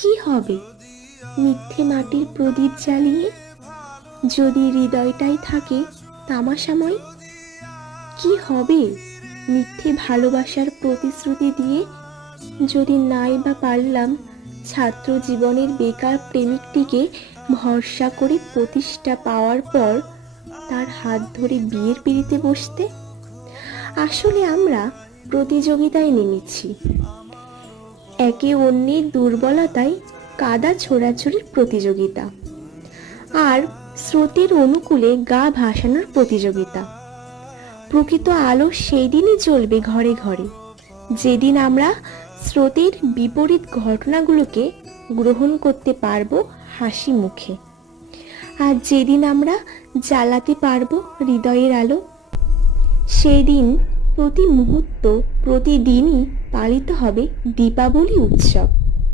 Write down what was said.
কি হবে মিথ্যে মাটির প্রদীপ জ্বালিয়ে, যদি হৃদয়টাই থাকে তামাশাময়? কি হবে মিথ্যে ভালোবাসার প্রতিশ্রুতি দিয়ে, যদি নাই বা পারলাম ছাত্র জীবনের বেকার প্রেমিকটিকে ভরসা করে প্রতিষ্ঠা পাওয়ার পর তার হাত ধরে বিয়ের পিঁড়িতে বসতে? আসলে আমরা প্রতিযোগিতায় নেমেছি, একে অন্যের দুর্বলতায় কাদা ছোড়াছুড়ির প্রতিযোগিতা, আর স্রোতের অনুকূলে গা ভাসানোর প্রতিযোগিতা। প্রকৃত আলো সেই দিনই জ্বলবে ঘরে ঘরে, যেদিন আমরা স্রোতের বিপরীত ঘটনাগুলোকে গ্রহণ করতে পারবো হাসি মুখে, আর যেদিন আমরা জ্বালাতে পারবো হৃদয়ের আলো, সেই দিন প্রতি মুহূর্ত প্রতিদিনই পালিত হবে দীপাবলি উৎসব।